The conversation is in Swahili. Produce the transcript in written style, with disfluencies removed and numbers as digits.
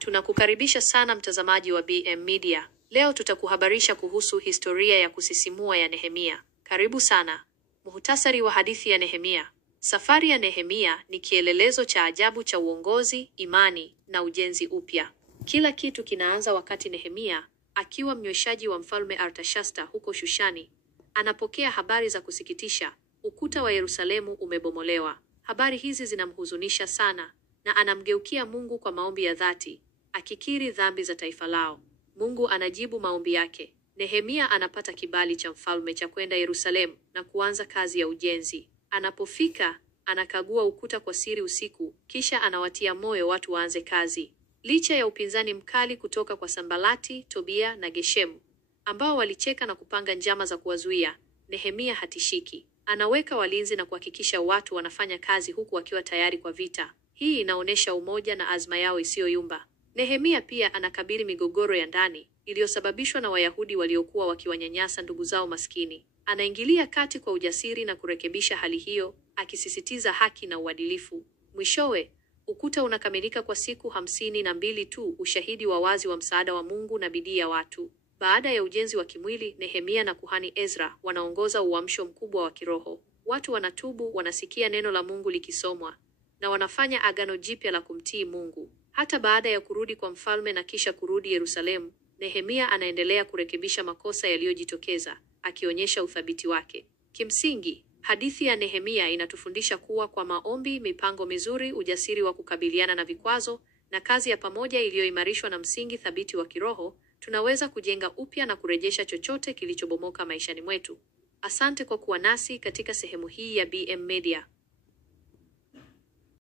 Tunakukaribisha sana mtazamaji wa BM Media. Leo tutakuhabarisha kuhusu historia ya kusisimua ya Nehemia. Karibu sana. Muhtasari wa hadithi ya Nehemia. Safari ya Nehemia ni kielelezo cha ajabu cha uongozi, imani na ujenzi upya. Kila kitu kinaanza wakati Nehemia, akiwa mnyweshaji wa mfalme Artashasta huko Shushani, anapokea habari za kusikitisha. Ukuta wa Yerusalemu umebomolewa. Habari hizi zinamhuzunisha sana na anamgeukia Mungu kwa maombi ya dhati, akikiri dhambi za taifa lao. Mungu anajibu maombi yake. Nehemia anapata kibali cha mfalme cha kwenda Yerusalemu na kuanza kazi ya ujenzi. Anapofika, anakagua ukuta kwa siri usiku, kisha anawatia moyo watu waanze kazi. Licha ya upinzani mkali kutoka kwa Sanbalati, Tobia na Geshemu, ambao walicheka na kupanga njama za kuwazuia, Nehemia hatishiki. Anaweka walinzi na kuhakikisha watu wanafanya kazi huku wakiwa tayari kwa vita. Hii inaonyesha umoja na azma yao isiyoyumba. Nehemia pia anakabili migogoro ya ndani iliyosababishwa na Wayahudi waliokuwa wakiwanyanyasa ndugu zao maskini. Anaingilia kati kwa ujasiri na kurekebisha hali hiyo, akisisitiza haki na uadilifu. Mwishowe, ukuta unakamilika kwa siku 52 tu, ushahidi wa wazi wa msaada wa Mungu na bidii ya watu. Baada ya ujenzi wa kimwili, Nehemia na kuhani Ezra wanaongoza uamsho mkubwa wa kiroho. Watu wanatubu, wanasikia neno la Mungu likisomwa na wanafanya agano jipya la kumtii Mungu. Hata baada ya kurudi kwa mfalme na kisha kurudi Yerusalemu, Nehemia anaendelea kurekebisha makosa yaliyojitokeza, akionyesha uthabiti wake. Kimsingi, hadithi ya Nehemia inatufundisha kuwa kwa maombi, mipango mizuri, ujasiri wa kukabiliana na vikwazo na kazi ya pamoja iliyoimarishwa na msingi thabiti wa kiroho, tunaweza kujenga upya na kurejesha chochote kilichobomoka maishani mwetu. Asante kwa kuwa nasi katika sehemu hii ya BM Media.